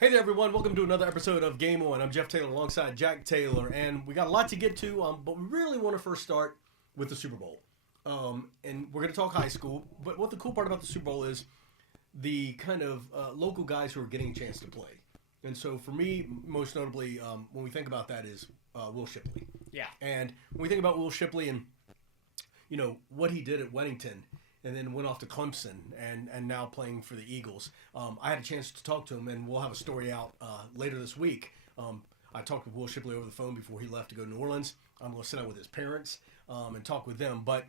Hey there, everyone. Welcome to another episode of Game On. I'm Jeff Taylor alongside Jack Taylor, and we got a lot to get to, but we really want to first start with the Super Bowl. And we're going to talk high school, but what the cool part about the Super Bowl is the kind of local guys who are getting a chance to play. And so for me, most notably, when we think about that is Will Shipley. Yeah. And when we think about Will Shipley and, you know, what he did at Weddington, and then went off to Clemson and now playing for the Eagles. I had a chance to talk to him, and we'll have a story out later this week. I talked with Will Shipley over the phone before he left to go to New Orleans. I'm going to sit down with his parents and talk with them. But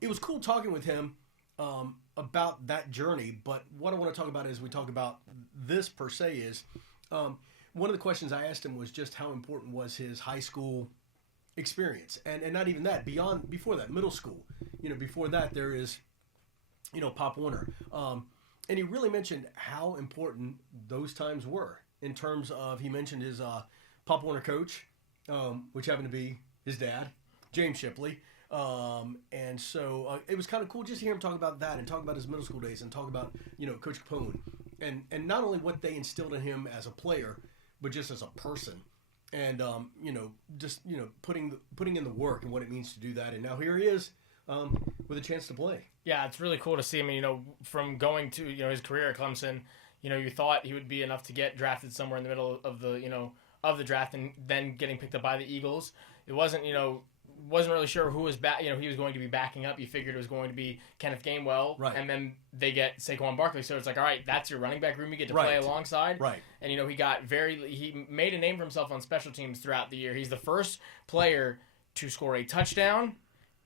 it was cool talking with him about that journey. But what I want to talk about as we talk about this per se is one of the questions I asked him was just how important was his high school experience. And not even that, before that, middle school. You know, before that there is... you know, Pop Warner. And he really mentioned how important those times were in terms of, he mentioned his Pop Warner coach, which happened to be his dad, James Shipley. And so it was kind of cool just to hear him talk about that and talk about his middle school days and talk about, you know, Coach Capone. And not only what they instilled in him as a player, but just as a person. And, you know, just, you know, putting in the work and what it means to do that. And now here he is with a chance to play. Yeah, it's really cool to see him. You know, from going to his career at Clemson, you know, you thought he would be enough to get drafted somewhere in the middle of the draft, and then getting picked up by the Eagles. It wasn't really sure who was he was going to be backing up. You figured it was going to be Kenneth Gainwell, right? And then they get Saquon Barkley, so it's like, all right, that's your running back room you get to play alongside, right? And he made a name for himself on special teams throughout the year. He's the first player to score a touchdown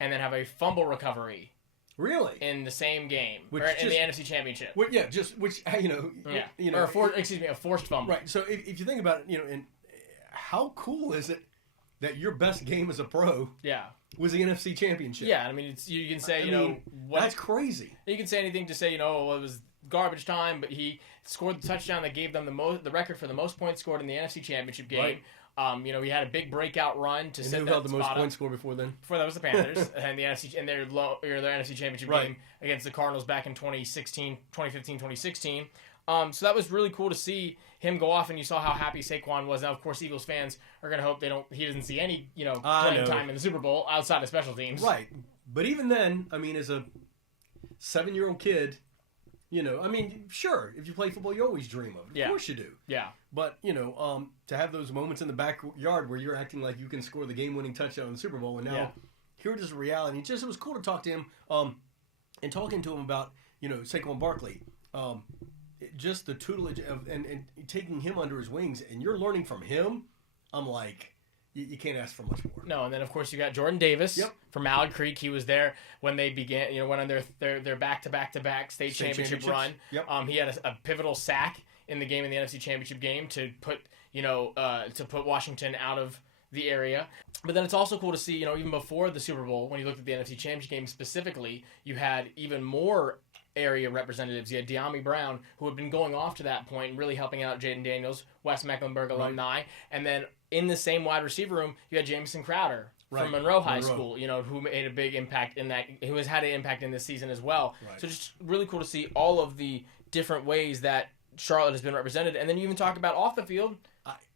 and then have a fumble recovery. Really? In the same game, in the NFC Championship. A forced fumble. Right. So if you think about it, and how cool is it that your best game as a pro, was the NFC Championship? Yeah, I mean, you can say, that's crazy. You can say anything to say, it was garbage time, but he scored the touchdown that gave them the record for the most points scored in the NFC Championship game. Right. He had a big breakout run to set that spot up. Who held the most points scored before then? Before that was the Panthers and the NFC and their NFC Championship game against the Cardinals back in 2015, 2016. So that was really cool to see him go off, and you saw how happy Saquon was. Now, of course, Eagles fans are going to hope he doesn't see any playing time in the Super Bowl outside of special teams. Right, but even then, I mean, as a 7-year-old kid. Sure, if you play football, you always dream of it. Of course you do. Yeah. But, to have those moments in the backyard where you're acting like you can score the game-winning touchdown in the Super Bowl, and now here it is a reality. It was cool to talk to him, and talking to him about, Saquon Barkley, just the tutelage of, and taking him under his wings, and you're learning from him. I'm like... You can't ask for much more. No, and then of course you got Jordan Davis from Mallard Creek. He was there when they began, went on their back-to-back state championship run. Yep. He had a pivotal sack in the game, in the NFC Championship game, to put Washington out of the area. But then it's also cool to see, even before the Super Bowl, when you looked at the NFC Championship game specifically, you had even more area representatives. You had De'Ami Brown, who had been going off to that point and really helping out Jaden Daniels, West Mecklenburg alumni, and then in the same wide receiver room, you had Jamison Crowder from Monroe High School, who made a big impact in that, who has had an impact in this season as well. Right. So just really cool to see all of the different ways that Charlotte has been represented. And then you even talk about off the field.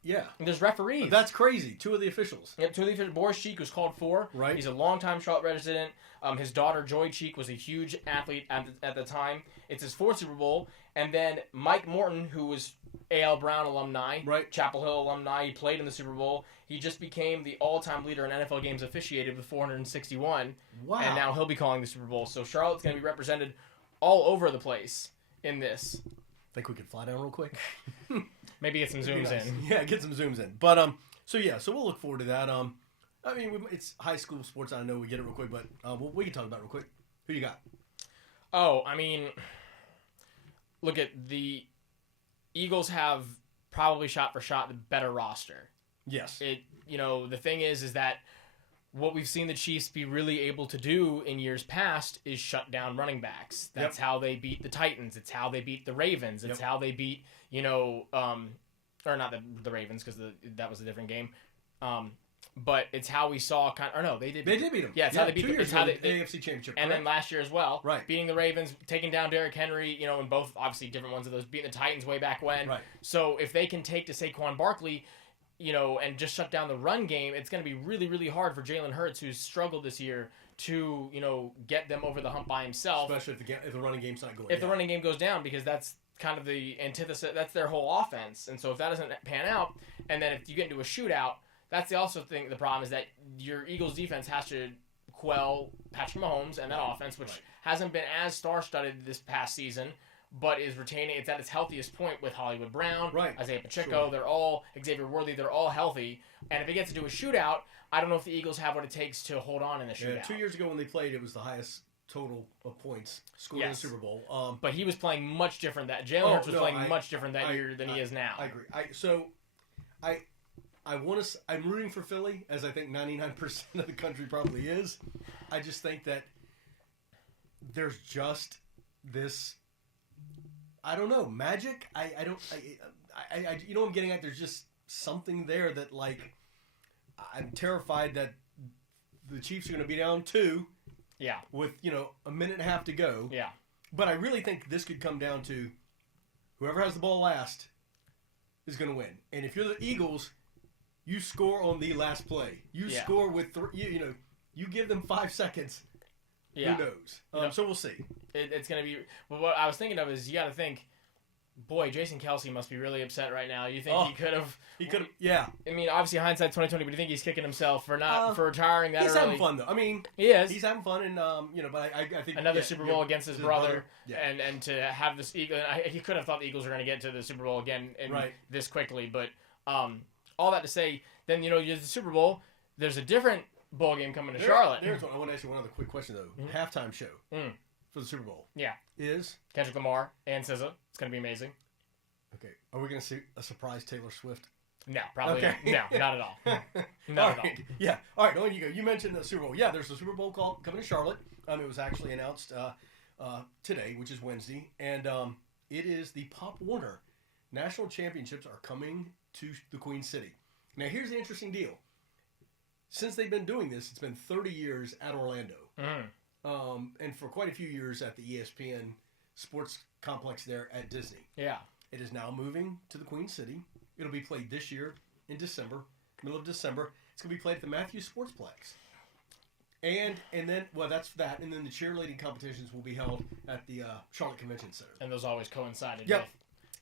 And there's referees. That's crazy. 2 of the officials. Yeah, 2 of the officials. Boris Cheek was called for. Right. He's a longtime Charlotte resident. His daughter, Joy Cheek, was a huge athlete at the time. It's his 4th Super Bowl. And then Mike Morton, who was A.L. Brown alumni, Chapel Hill alumni. He played in the Super Bowl. He just became the all-time leader in NFL games officiated with 461. Wow. And now he'll be calling the Super Bowl. So Charlotte's going to be represented all over the place in this. Think we could fly down real quick? Maybe get some zooms in. Yeah, get some zooms in. But, so we'll look forward to that. It's high school sports. I know we get it real quick, but we can talk about it real quick. Who you got? Oh, look at the Eagles have probably shot for shot the better roster. Yes. The thing is that what we've seen the Chiefs be really able to do in years past is shut down running backs. That's how they beat the Titans. It's how they beat the Ravens. It's how they beat, or not the Ravens, because that was a different game. But it's how we saw they did. They did beat them. Yeah, it's how they beat 2 them. years It's how ago, they, the AFC Championship. and then last year as well, right? Beating the Ravens, taking down Derrick Henry, in both obviously different ones of those, beating the Titans way back when. Right. So if they can take to Saquon Barkley, and just shut down the run game, it's going to be really, really hard for Jalen Hurts, who's struggled this year, to get them over the hump by himself. Especially if the running game's not going. If the running game goes down, because that's kind of the antithesis. That's their whole offense, and so if that doesn't pan out, and then if you get into a shootout. That's the problem is that your Eagles defense has to quell Patrick Mahomes and that offense, which hasn't been as star-studded this past season, but is retaining. It's at its healthiest point with Hollywood Brown, Isaiah Pacheco. Sure. They're all Xavier Worthy. They're all healthy. And if it gets into a shootout, I don't know if the Eagles have what it takes to hold on in the shootout. Yeah, 2 years ago when they played, it was the highest total of points scored in the Super Bowl. But he was playing much different. Jalen Hurts was playing much different that year than he is now. I agree. I'm rooting for Philly, as I think 99% of the country probably is. I just think that there's just this, I don't know, magic. You know what I'm getting at? There's just something there that, like, I'm terrified that the Chiefs are going to be down 2. Yeah. With, a minute and a half to go. Yeah. But I really think this could come down to whoever has the ball last is going to win. And if you're the Eagles, you score on the last play. You score with you give them 5 seconds. Yeah. Who knows? So we'll see. It's going to be. Well, what I was thinking of is you got to think, boy, Jason Kelce must be really upset right now. You think he could have? He could have. Yeah. I mean, obviously hindsight's 20/20, but do you think he's kicking himself for retiring that early? He's having fun though. I mean, he is. He's having fun, and but I think another Super Bowl against his brother, yeah. and to have this Eagle, he could have thought the Eagles were going to get to the Super Bowl again this quickly, but all that to say, then the Super Bowl. There's a different bowl game coming to Charlotte. There's one. I want to ask you one other quick question though. Mm-hmm. Halftime show for the Super Bowl. Yeah. Is Kendrick Lamar and SZA. It's going to be amazing. Okay. Are we going to see a surprise Taylor Swift? No, probably not. No, not at all. Not at all. Yeah. All right. On you go. You mentioned the Super Bowl. Yeah, there's a Super Bowl coming to Charlotte. It was actually announced today, which is Wednesday, and it is the Pop Warner National Championships are coming to the Queen City. Now, here's the interesting deal. Since they've been doing this, it's been 30 years at Orlando, and for quite a few years at the ESPN Sports Complex there at Disney. Yeah. It is now moving to the Queen City. It'll be played this year in December, middle of December. It's going to be played at the Matthews Sportsplex. And then, that's that. And then the cheerleading competitions will be held at the Charlotte Convention Center. And those always coincided. Yep.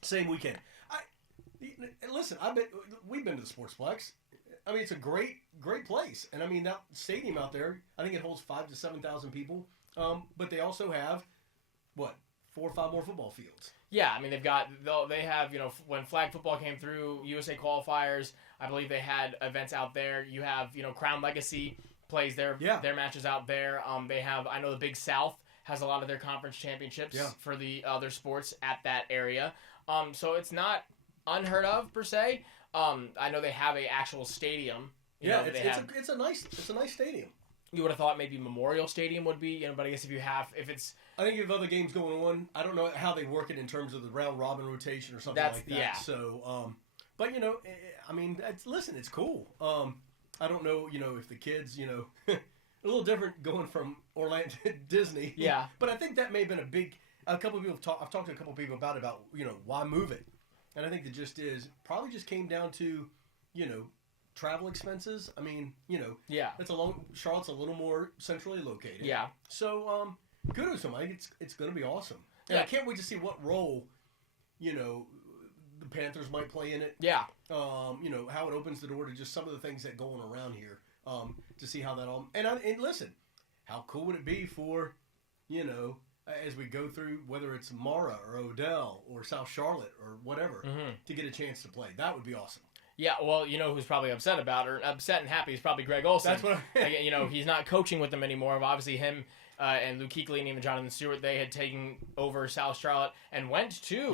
Same weekend. Listen, we've been to the Sportsplex. I mean, it's a great place. And I mean, that stadium out there, I think it holds 5,000 to 7,000 people. But they also have, 4 or 5 more football fields. Yeah, I mean, they have, when flag football came through, USA qualifiers, I believe they had events out there. You have, Crown Legacy plays their matches out there. They have, I know the Big South has a lot of their conference championships for the other sports at that area. So it's not unheard of per se. I know they have a actual stadium. It's a nice stadium. You would have thought maybe Memorial Stadium would be, but I guess if it's... I think if other games going on, I don't know how they work it in terms of the round robin rotation or something like that. Yeah. So, but I mean, it's cool. I don't know, if the kids, a little different going from Orlando to Disney. Yeah. But I think that may have been I've talked to a couple of people about why move it, and I think the gist is probably just came down to, travel expenses. I mean, Charlotte's a little more centrally located. Yeah. So, kudos to them. I think it's going to be awesome. And I can't wait to see what role, the Panthers might play in it. Yeah. How it opens the door to just some of the things that go on around here. To see how that all and listen, how cool would it be for, as we go through whether it's Mara or Odell or South Charlotte or whatever to get a chance to play. That would be awesome. Yeah, well, who's probably upset and happy is probably Greg Olsen. That's what he's not coaching with them anymore. Obviously, him and Luke Kuechly and even Jonathan Stewart, they had taken over South Charlotte and went to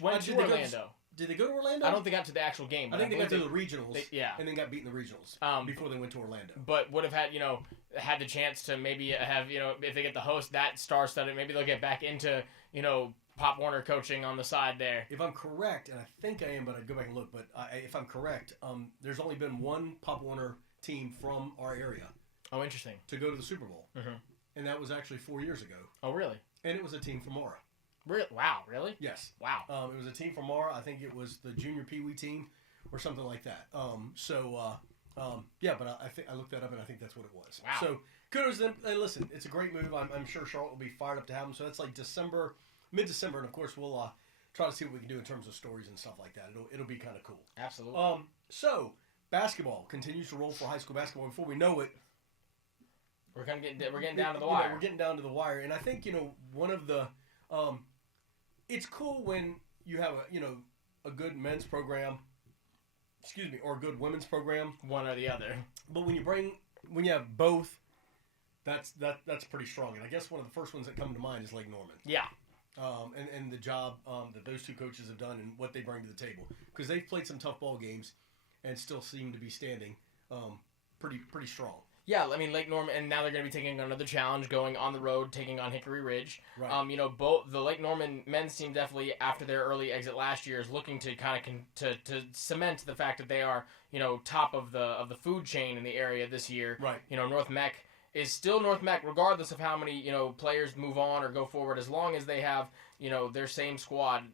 Orlando. Did they go to Orlando? I don't think they got to the actual game. I think they got to the regionals. And then got beat in the regionals before they went to Orlando. But would have had the chance to maybe have if they get the host that star-studded, maybe they'll get back into Pop Warner coaching on the side there. If I'm correct, and I think I am, but I'd go back and look. But if I'm correct, there's only been one Pop Warner team from our area Oh, interesting. to go to the Super Bowl. Mm-hmm. And that was actually 4 years ago. Oh, really? And it was a team from Mara. Wow, really? Yes. Wow. It was a team from Mara. I think it was the junior Pee Wee team or something like that. Yeah, but I looked that up and I think that's what it was. Wow. So kudos to them. And listen, it's a great move. I'm sure Charlotte will be fired up to have them. So that's like mid-December, and of course we'll try to see what we can do in terms of stories and stuff like that. It'll be kind of cool. Absolutely. So basketball continues to roll for high school basketball. Before we know it, we're getting down to the wire. We're getting down to the wire, and I think one of the it's cool when you have a good men's program, or a good women's program, one or the other. But when you have both, that's pretty strong. And I guess one of the first ones that come to mind is Lake Norman. Yeah. And the job that those two coaches have done and what they bring to the table, because they've played some tough ball games and still seem to be standing pretty strong. Yeah, I mean Lake Norman, and now they're going to be taking another challenge, going on the road, taking on Hickory Ridge. Right. Both the Lake Norman men's team definitely, after their early exit last year, is looking to kind of to cement the fact that they are top of the food chain in the area this year. Right. North Mech is still North Mech, regardless of how many players move on or go forward, as long as they have their same squad,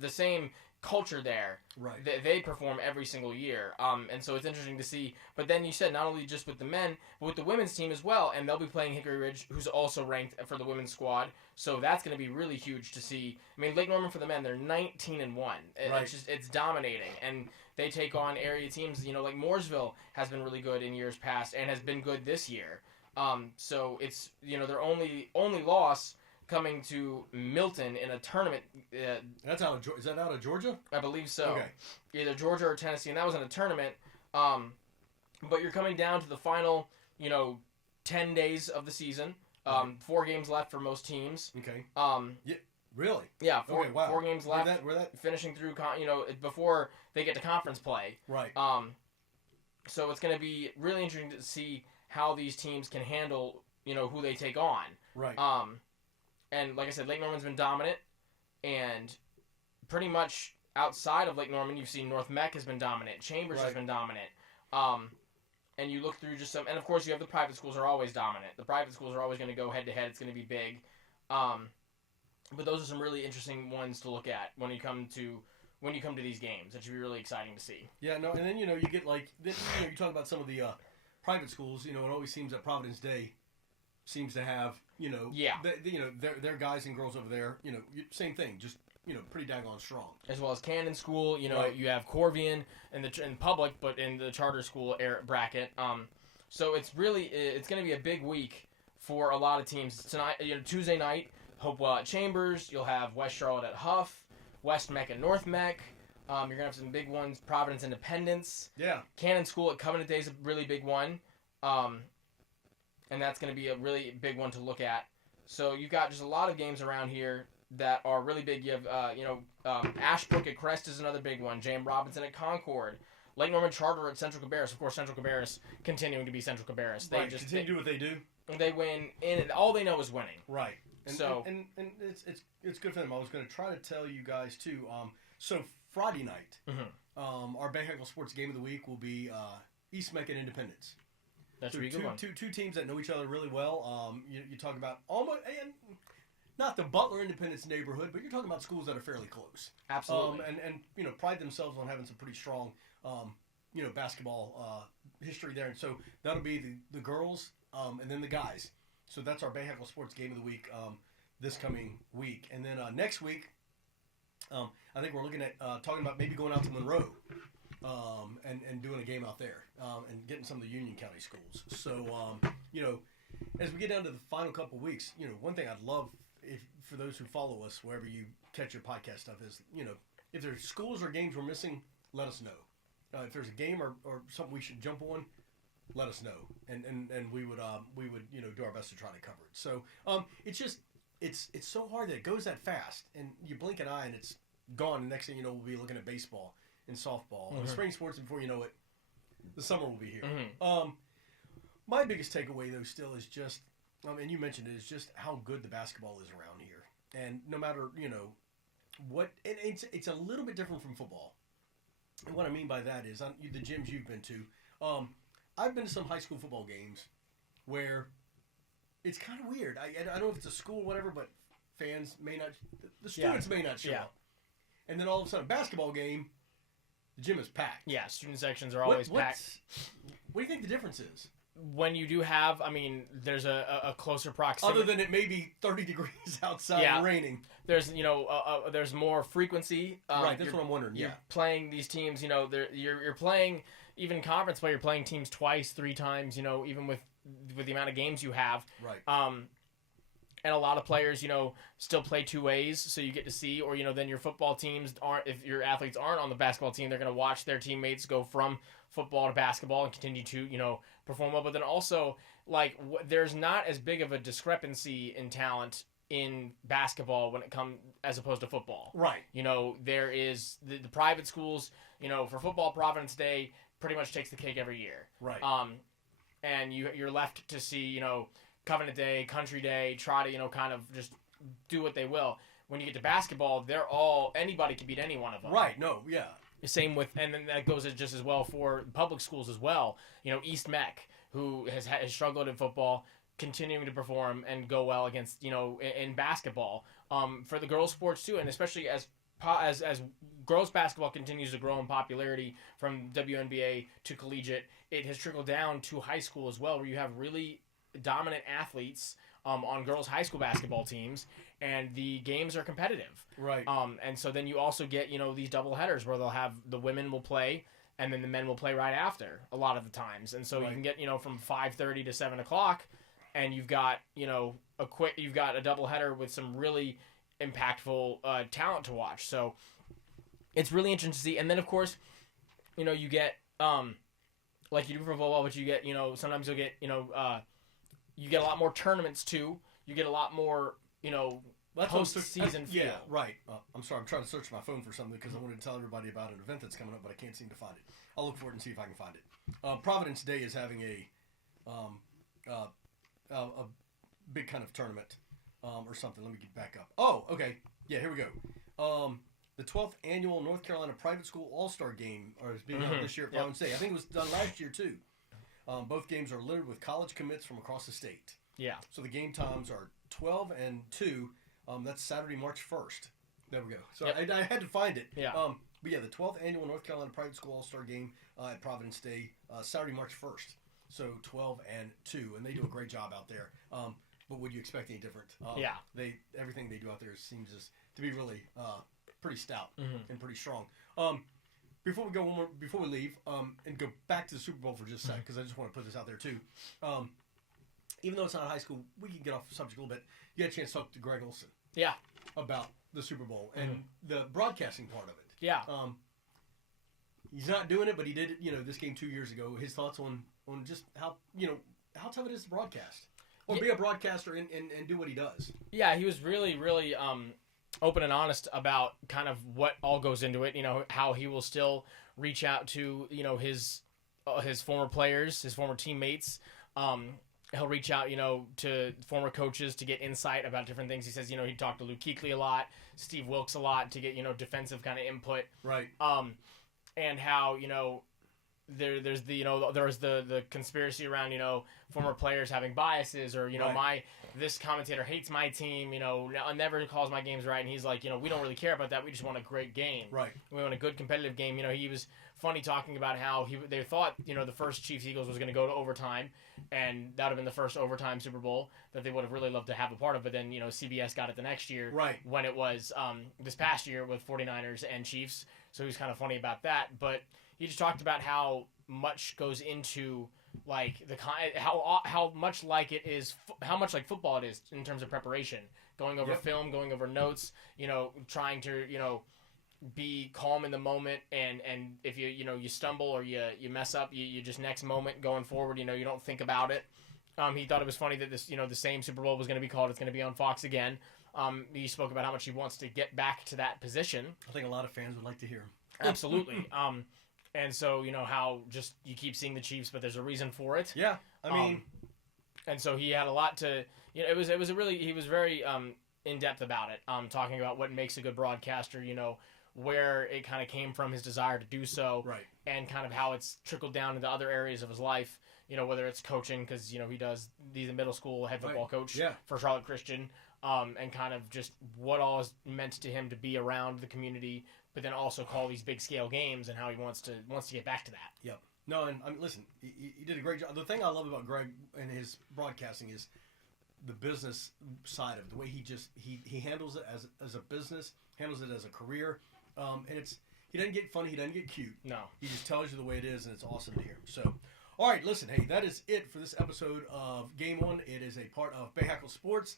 the same culture there. Right. They perform every single year. And so it's interesting to see. But then you said not only just with the men, but with the women's team as well. And they'll be playing Hickory Ridge, who's also ranked for the women's squad. So that's going to be really huge to see. I mean, Lake Norman for the men, they're 19-1. Right. It's dominating. And they take on area teams. Like Mooresville has been really good in years past and has been good this year. So it's their only loss coming to Milton in a tournament. Is that out of Georgia? I believe so. Okay. Either Georgia or Tennessee, and that was in a tournament. But you're coming down to the final, 10 days of the season. 4 games left for most teams. Okay. Yeah. Really? Yeah. Okay, wow. 4 games left. Where that? Finishing through, before they get to conference play. Right. So it's going to be really interesting to see how these teams can handle, who they take on. Right. And like I said, Lake Norman's been dominant, and pretty much outside of Lake Norman, you've seen North Mech has been dominant, Chambers has been dominant, and you look through just some, and of course you have the private schools are always dominant. The private schools are always going to go head to head. It's going to be big, but those are some really interesting ones to look at when you come to these games. That should be really exciting to see. Yeah, no, and then you get you talk about some of the private schools. It always seems that Providence Day seems to have their guys and girls over there. Same thing, just pretty daggone strong. As well as Cannon School, Right. You have Corvian in public, but in the charter school bracket. So it's going to be a big week for a lot of teams tonight. Tuesday night, Hopewell at Chambers. You'll have West Charlotte at Huff, West Mech at North Mech. You're gonna have some big ones. Providence Independence. Yeah. Cannon School at Covenant Day is a really big one. And that's going to be a really big one to look at. So you've got just a lot of games around here that are really big. You have, Ashbrook at Crest is another big one. J.M. Robinson at Concord. Lake Norman Charter at Central Cabarrus. Of course, Central Cabarrus continuing to be Central Cabarrus. They just continue to do what they do. They win, and all they know is winning. Right. And, so and it's good for them. I was going to try to tell you guys too. So Friday night, our Bay Heckle Sports Game of the Week will be East Mech and Independence. That's a good one. Two teams that know each other really well. You talk about almost, and not the Butler Independence neighborhood, but you're talking about schools that are fairly close. Absolutely. And pride themselves on having some pretty strong, basketball history there. And so that'll be the girls and then the guys. So that's our Bay Heckle Sports Game of the Week this coming week. And then next week, I think we're looking at talking about maybe going out to Monroe. And doing a game out there, and getting some of the Union County schools. So, as we get down to the final couple of weeks, one thing I'd love for those who follow us wherever you catch your podcast stuff is, if there's schools or games we're missing, let us know. If there's a game or something we should jump on, let us know, and we would do our best to try to cover it. So, it's just it's so hard that it goes that fast, and you blink an eye and it's gone. The next thing you know, we'll be looking at baseball and softball, and spring sports, and before you know it, the summer will be here. My biggest takeaway, though, still is just, and you mentioned it, is just how good the basketball is around here. And no matter, what, it's a little bit different from football. And what I mean by that is, the gyms you've been to, I've been to some high school football games where it's kind of weird. I don't know if it's a school or whatever, but fans may not, the students may not show up. And then all of a sudden, basketball game, the gym is packed. Yeah, student sections are always packed. What do you think the difference is? When you do have, I mean, there's a closer proximity. Other than it may be 30 degrees outside and raining. There's, there's more frequency. Right, that's what I'm wondering, You're playing these teams, you're playing, even conference play, you're playing teams twice, 3 times, even with the amount of games you have. Right. And a lot of players, still play 2 ways, so you get to see, or, then your football teams if your athletes aren't on the basketball team, they're going to watch their teammates go from football to basketball and continue to, perform well. But then also, there's not as big of a discrepancy in talent in basketball when it comes as opposed to football. Right. There is the private schools, for football, Providence Day pretty much takes the cake every year. Right. And you're left to see, Covenant Day, Country Day, try to, kind of just do what they will. When you get to basketball, anybody can beat any one of them. Right, no, yeah. Same with, and then that goes just as well for public schools as well. East Mech, who has struggled in football, continuing to perform and go well against, in basketball. For the girls' sports too, and especially as girls basketball continues to grow in popularity from WNBA to collegiate, it has trickled down to high school as well, where you have really dominant athletes on girls' high school basketball teams, and the games are competitive. Right. And so then you also get, these double headers where they'll have the women will play and then the men will play right after a lot of the times. And so you can get, from 5:30 to 7 o'clock, and you've got, you've got a double header with some really impactful talent to watch. So it's really interesting to see. And then of course, you get, like you do for football, but you get, sometimes you'll get, you get a lot more tournaments too. You get a lot more, post-season feel. Yeah, right. I'm sorry, I'm trying to search my phone for something because I wanted to tell everybody about an event that's coming up, but I can't seem to find it. I'll look for it and see if I can find it. Providence Day is having a big kind of tournament or something. Let me get back up. Oh, okay. Yeah, here we go. The 12th annual North Carolina Private School All-Star Game is being held this year at Providence Day. I think it was done last year too. Both games are littered with college commits from across the state. Yeah. So the game times are 12 and 2. That's Saturday, March 1st. There we go. So I had to find it. Yeah. But yeah, the 12th annual North Carolina Private School All-Star Game at Providence Day, Saturday, March 1st. So 12 and 2, and they do a great job out there. But would you expect any different? Everything they do out there seems to be really pretty stout and pretty strong. Before we leave, and go back to the Super Bowl for just a sec, because I just want to put this out there too. Even though it's not high school, we can get off the subject a little bit. You had a chance to talk to Greg Olsen. Yeah. About the Super Bowl and the broadcasting part of it. Yeah. He's not doing it, but he did it, this game 2 years ago. His thoughts on just how tough it is to broadcast. Or be a broadcaster and do what he does. Yeah, he was really, really open and honest about kind of what all goes into it. How he will still reach out to, his former players, his former teammates. He'll reach out, to former coaches to get insight about different things. He says, he talked to Luke Kuechly a lot, Steve Wilkes a lot to get, defensive kind of input. Right. And how, there's the conspiracy around, former players having biases or, this commentator hates my team, never calls my games right. And he's like, we don't really care about that. We just want a great game. Right. We want a good competitive game. He was funny talking about how they thought, the first Chiefs-Eagles was going to go to overtime, and that would have been the first overtime Super Bowl that they would have really loved to have a part of. But then, CBS got it the next year. Right. When it was this past year with 49ers and Chiefs. So he was kind of funny about that. But he just talked about how much goes into how much like football it is in terms of preparation, going over film, going over notes, trying to be calm in the moment, and if you stumble or you mess up, you just next moment going forward, you don't think about it. He thought it was funny that this the same Super Bowl was going to be called. It's going to be on Fox again. He spoke about how much he wants to get back to that position. I think a lot of fans would like to hear. Absolutely. And so, how just you keep seeing the Chiefs, but there's a reason for it. Yeah. I mean, and so he had a lot to, he was very in depth about it. Talking about what makes a good broadcaster, where it kind of came from, his desire to do so. Right. And kind of how it's trickled down into other areas of his life. whether it's coaching, because, he's a middle school head football coach for Charlotte Christian, and kind of just what all is meant to him to be around the community, but then also call these big scale games and how he wants to get back to that. Yep. No, and listen, he did a great job. The thing I love about Greg and his broadcasting is the business side of it, the way he handles it as a business, handles it as a career, and he doesn't get funny, he doesn't get cute. No, he just tells you the way it is, and it's awesome to hear. So, all right, listen, hey, that is it for this episode of Game On. It is a part of Bay Hackle Sports.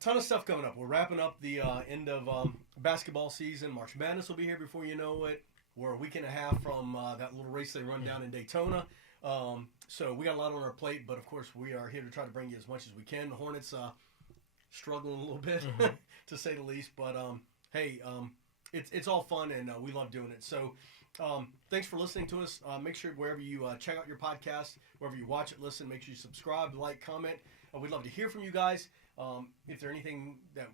Ton of stuff coming up. We're wrapping up the end of basketball season. March Madness will be here before you know it. We're a week and a half from that little race they run down in Daytona. So we got a lot on our plate, but of course we are here to try to bring you as much as we can. The Hornets struggling a little bit, to say the least. But hey, it's all fun, and we love doing it. So thanks for listening to us. Make sure wherever you check out your podcast, wherever you watch it, listen, make sure you subscribe, like, comment. We'd love to hear from you guys. If there's anything that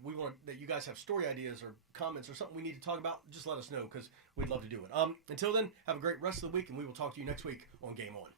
you guys have story ideas or comments or something we need to talk about, just let us know, because we'd love to do it. Until then, have a great rest of the week, and we will talk to you next week on Game On.